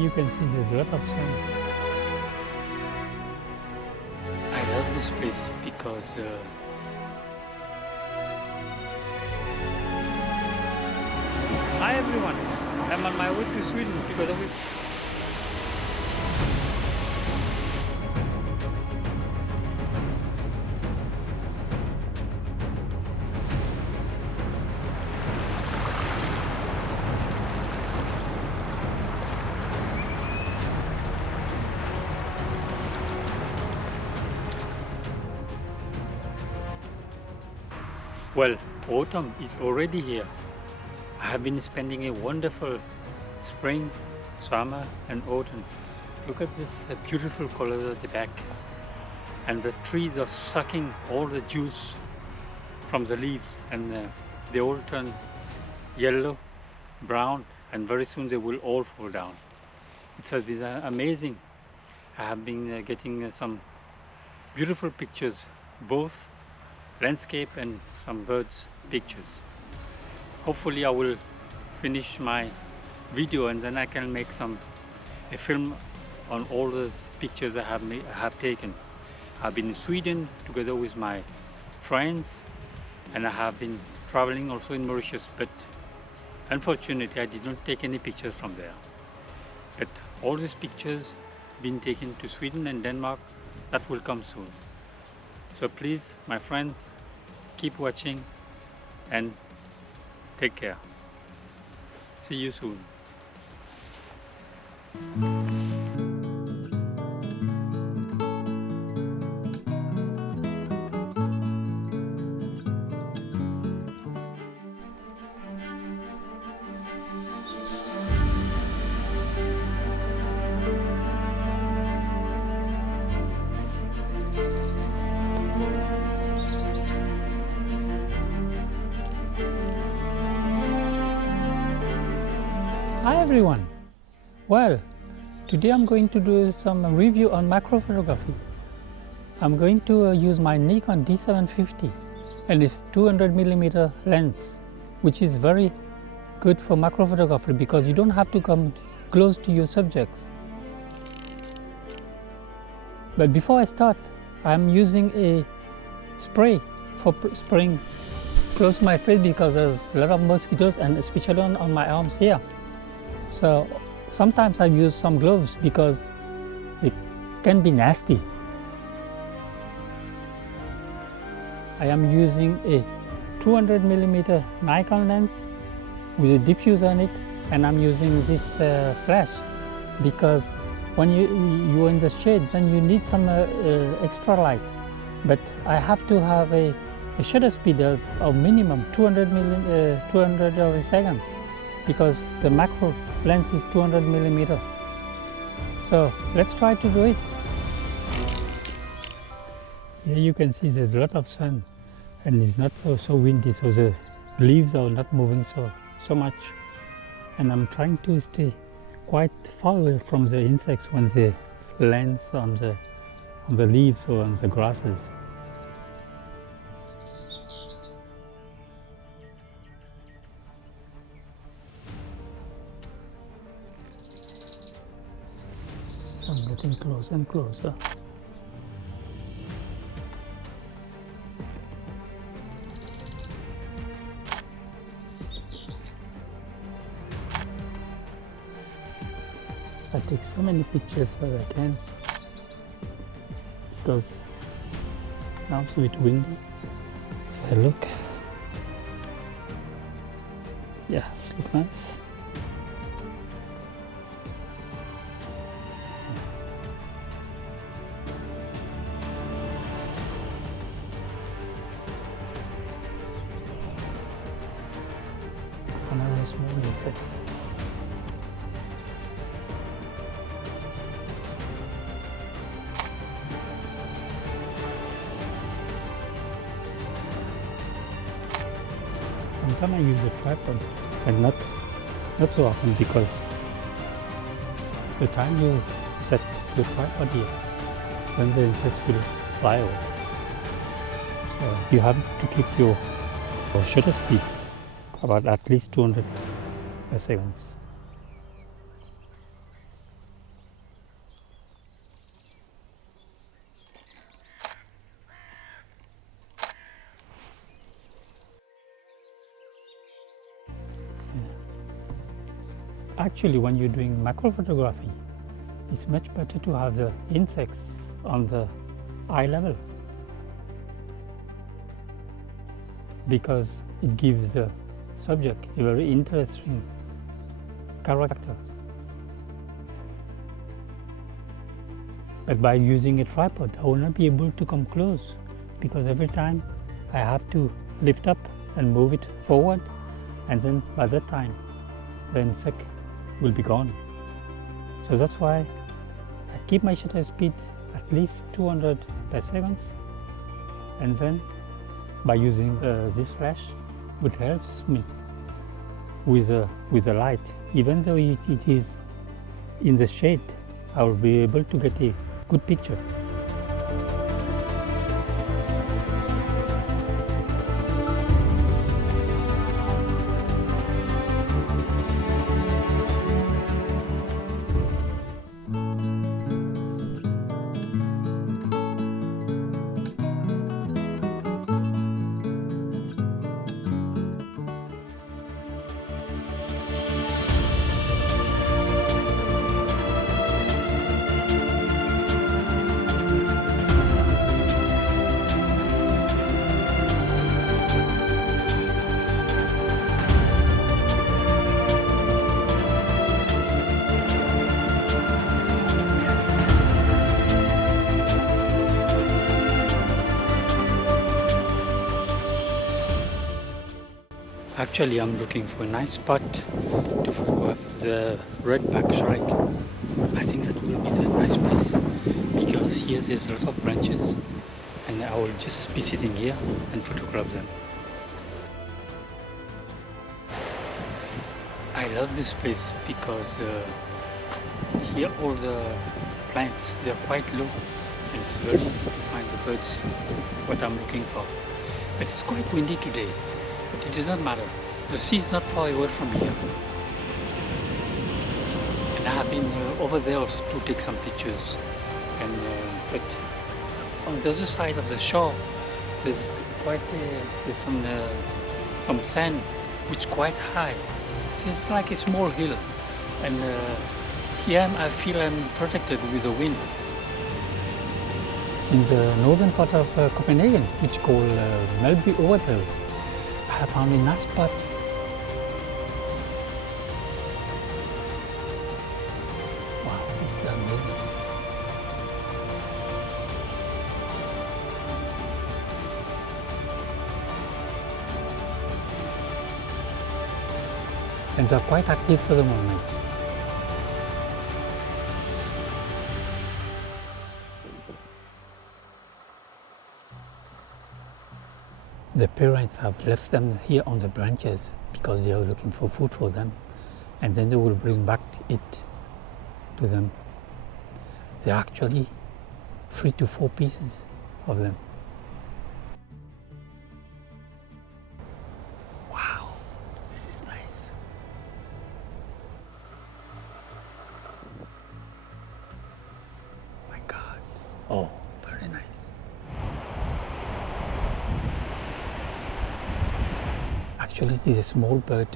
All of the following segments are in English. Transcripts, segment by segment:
You can see there's a lot of sun. I love this place because hi everyone, I'm on my way to Sweden together with well, autumn is already here. I have been spending a wonderful spring, summer and autumn. Look at this beautiful colors at the back. And the trees are sucking all the juice from the leaves, and they all turn yellow, brown, and very soon they will all fall down. It has been amazing. I have been getting some beautiful pictures, both landscape and some birds pictures. Hopefully I will finish my video and then I can make a film on all the pictures I have taken. I've been in Sweden together with my friends, and I have been traveling also in Mauritius, but unfortunately I did not take any pictures from there. But all these pictures been taken to Sweden and Denmark. That will come soon. So please, my friends, keep watching and take care. See you soon. Hi everyone! Well, today I'm going to do some review on macro photography. I'm going to use my Nikon D750 and its 200mm lens, which is very good for macro photography because you don't have to come close to your subjects. But before I start, I'm using a spray for spraying close to my face because there's a lot of mosquitoes, and especially on my arms here. So sometimes I use some gloves because they can be nasty. I am using a 200mm Nikon lens with a diffuser on it, and I'm using this flash because when you're in the shade, then you need some extra light. But I have to have a shutter speed of minimum 200 seconds because the macro lens is 200mm. So let's try to do it. Here you can see there's a lot of sun and it's not so windy, so the leaves are not moving so much. And I'm trying to stay quite far away from the insects when they land on the leaves or on the grasses. So I'm getting closer and closer. I take so many pictures as I can because now it's a bit windy. So I look. Yeah, it's look nice. Another small insects. Sometimes I use a tripod, and not so often because the time you set the tripod here, then the insects will fly away. So you have to keep your shutter speed about at least 200 seconds. Actually, when you're doing macro photography, it's much better to have the insects on the eye level, because it gives the subject a very interesting character. But by using a tripod, I will not be able to come close, because every time I have to lift up and move it forward, and then by that time the insect will be gone. So that's why I keep my shutter speed at least 200 per second, and then by using this flash, it helps me with the light. Even though it is in the shade, I will be able to get a good picture. Actually, I'm looking for a nice spot to photograph the redback shrike. I think that will be the nice place, because here there's a lot of branches, and I will just be sitting here and photograph them. I love this place because here all the plants, they're quite low, and it's very easy to find the birds, what I'm looking for. But it's quite windy today. But it does not matter. The sea is not far away from here. And I have been over there also to take some pictures. And but on the other side of the shore, there's quite there's some sand which is quite high. It's like a small hill. And here I feel I'm protected with the wind. In the northern part of Copenhagen, which is called Melby Overtel, I found a nice spot. Wow, this is amazing. And they're quite active for the moment. The parents have left them here on the branches because they are looking for food for them, and then they will bring back it to them. There are actually 3 to 4 pieces of them. Wow, this is nice. My God. Oh, very nice. Actually, it is a small bird,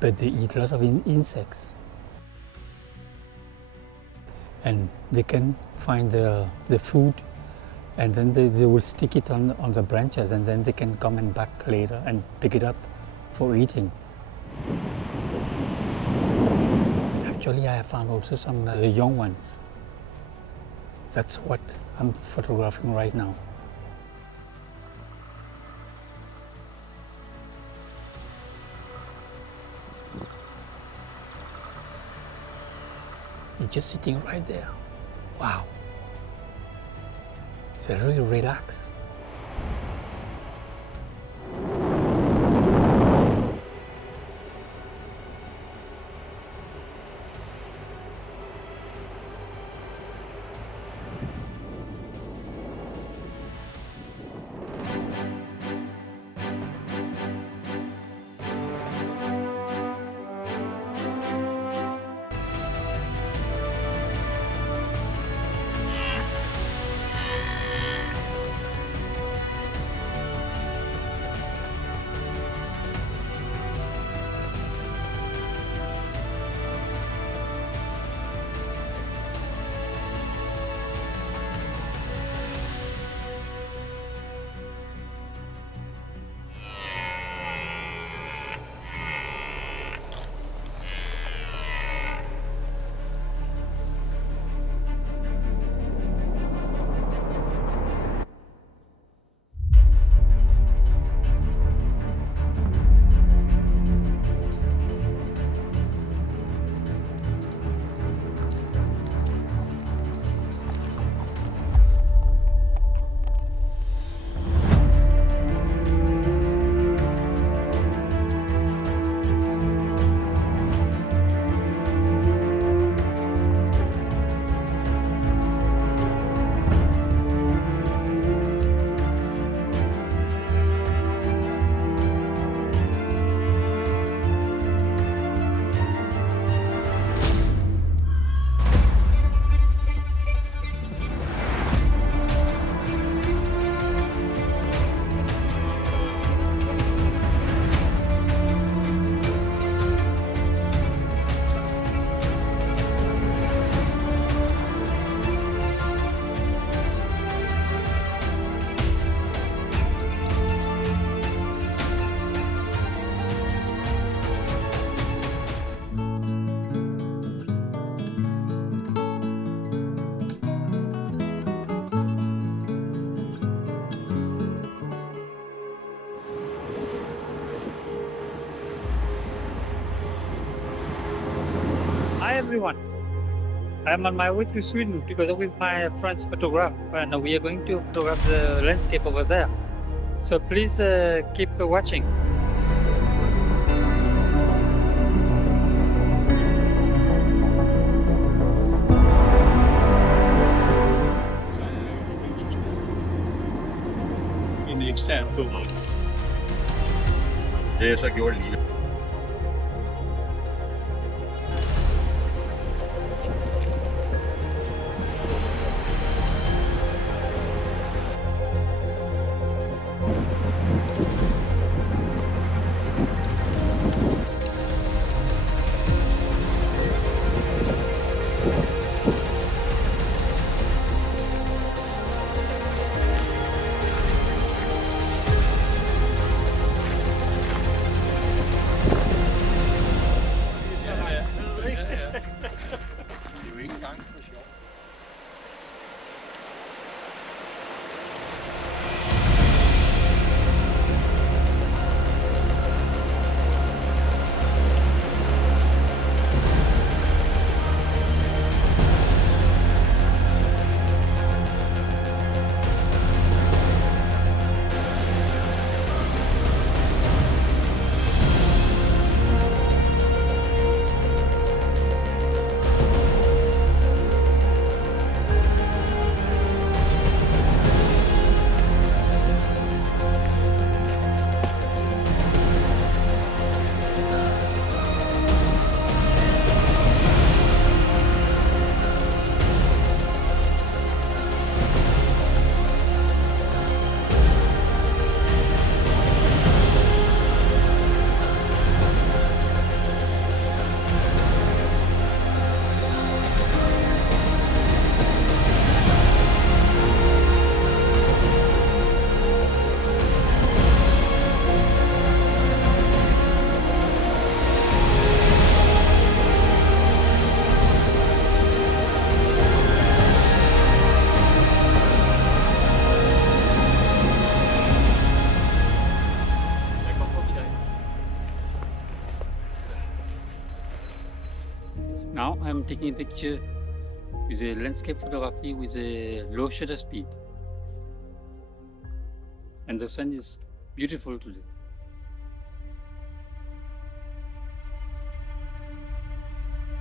but they eat a lot of insects. And they can find the food, and then they will stick it on the branches, and then they can come and back later and pick it up for eating. Actually, I have found also some young ones. That's what I'm photographing right now. It's just sitting right there. Wow. It's very relaxed. everyone. I'm on my way to Sweden together with my friend's photographer, and we are going to photograph the landscape over there. So please keep watching. In the example. Det er så gjort lige. Det er jo ikke engang for sjov. Now I'm taking a picture with a landscape photography with a low shutter speed. And the sun is beautiful today.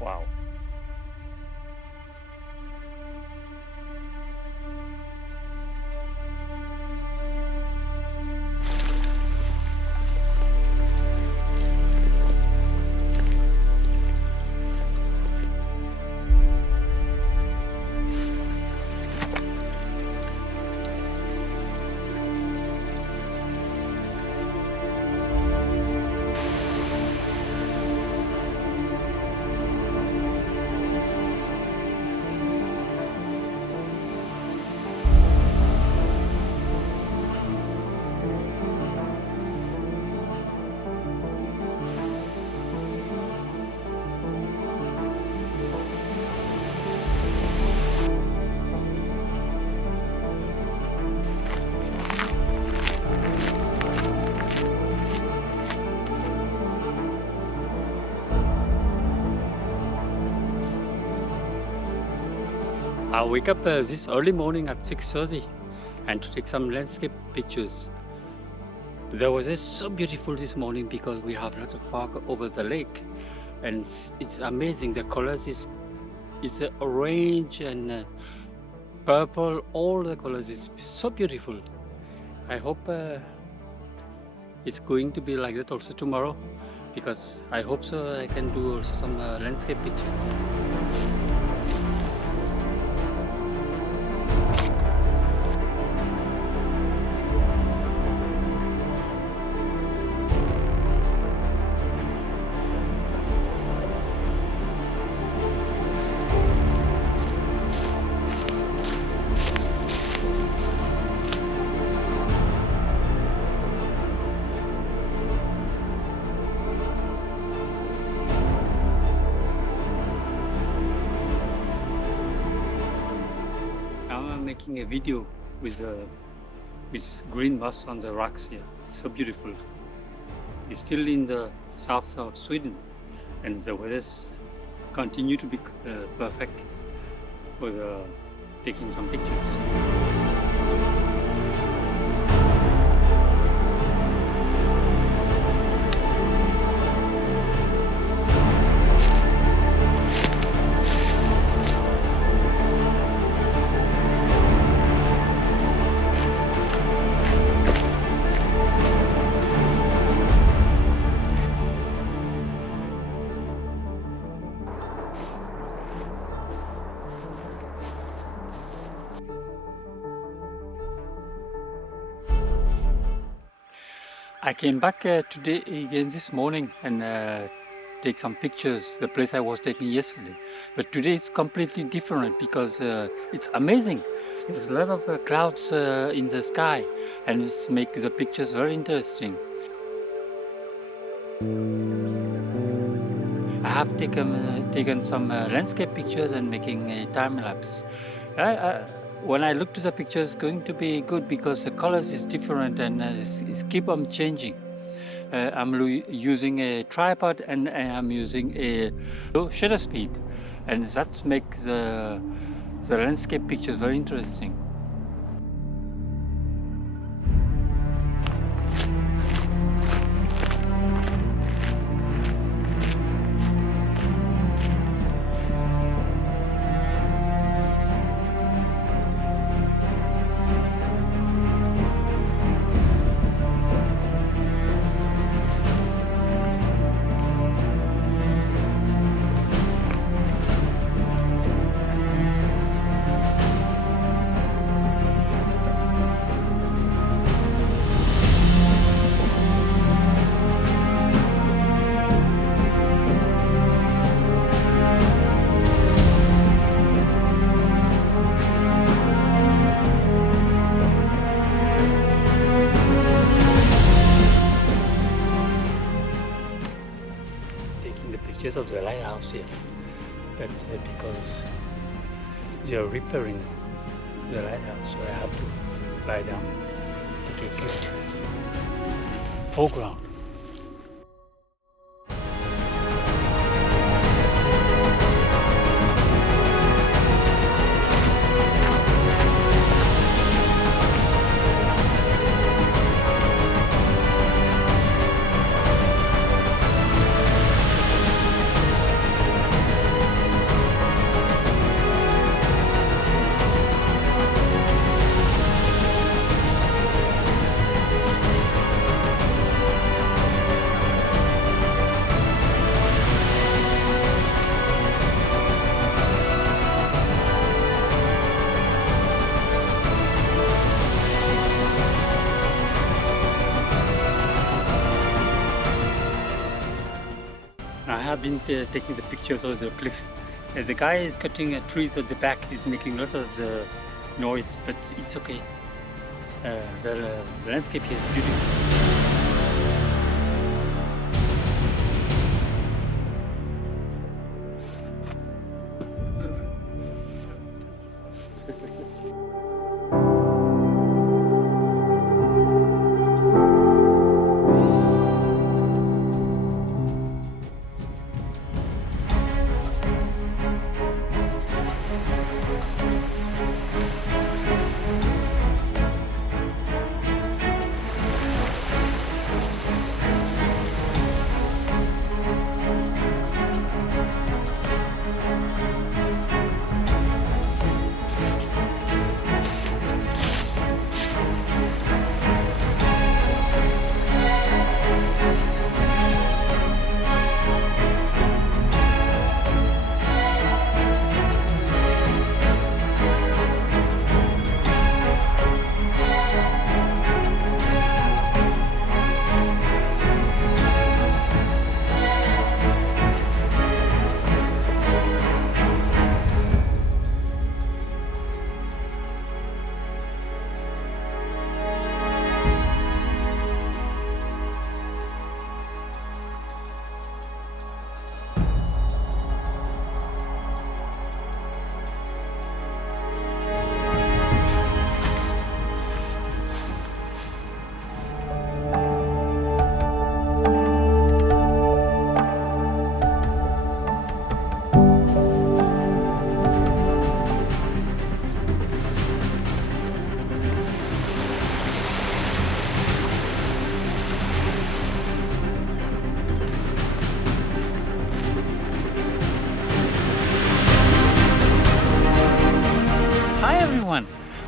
Wow. I wake up this early morning at 6:30 and to take some landscape pictures. The weather is so beautiful this morning because we have a lot of fog over the lake, and it's amazing. The colors is orange and purple. All the colors is so beautiful. I hope it's going to be like that also tomorrow, because I hope so I can do also some landscape pictures. Making a video with green moss on the rocks here. It's so beautiful. It's still in the south of Sweden, and the weather is continue to be perfect for taking some pictures. I came back today again this morning and take some pictures, the place I was taking yesterday. But today it's completely different because it's amazing. There's a lot of clouds in the sky and it makes the pictures very interesting. I have taken some landscape pictures and making a time lapse. When I look to the picture, it's going to be good because the colors is different and it's keep on changing. I'm using a tripod and I'm using a low shutter speed, and that makes the landscape pictures very interesting. Of the lighthouse here, but because they are repairing the lighthouse, so I have to lie down, take a good foreground. I have been taking the pictures of the cliff. The guy is cutting trees at the back. He's making a lot of the noise, but it's okay. The landscape here is beautiful.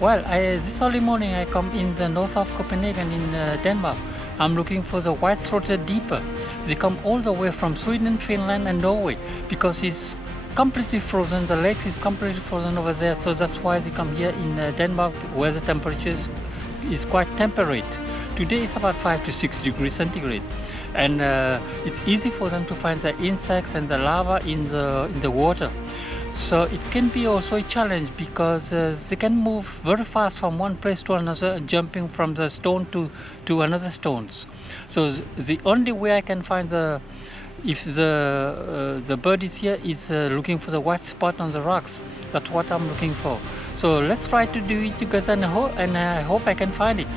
Well, this early morning I come in the north of Copenhagen in Denmark. I'm looking for the white-throated deeper. They come all the way from Sweden, Finland and Norway because it's completely frozen. The lake is completely frozen over there, so that's why they come here in Denmark where the temperature is quite temperate. Today it's about 5 to 6 degrees centigrade, and it's easy for them to find the insects and the larvae in the water. So it can be also a challenge because they can move very fast from one place to another, jumping from the stone to another stones. So the only way I can find if the bird is here is looking for the white spot on the rocks. That's what I'm looking for. So let's try to do it together, and I hope I can find it.